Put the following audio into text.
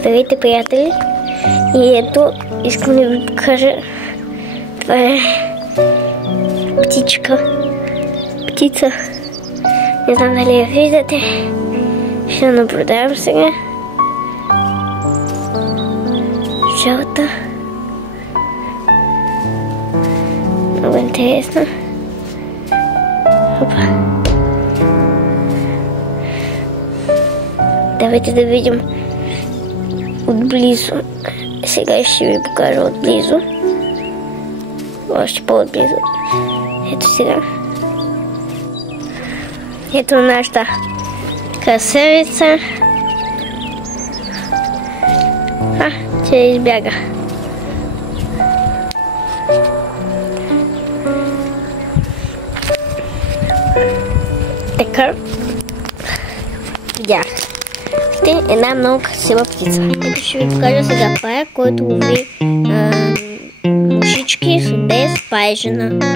Здравейте, приятели! И ето, искам да ви покажа. Това е птица. Не знам дали я виждате. Ще я наблюдавам сега. Жълта. Много интересна. Опа. Давайте да видим отблизо. Сега ще ви покажа отблизо. Още по-отблизо. Ето сега. Ето нашата красавица. Тя избяга. Така. Видях. Една много красива птица. Ето ще ви покажа сега пая, който лови мушички, без пайжена.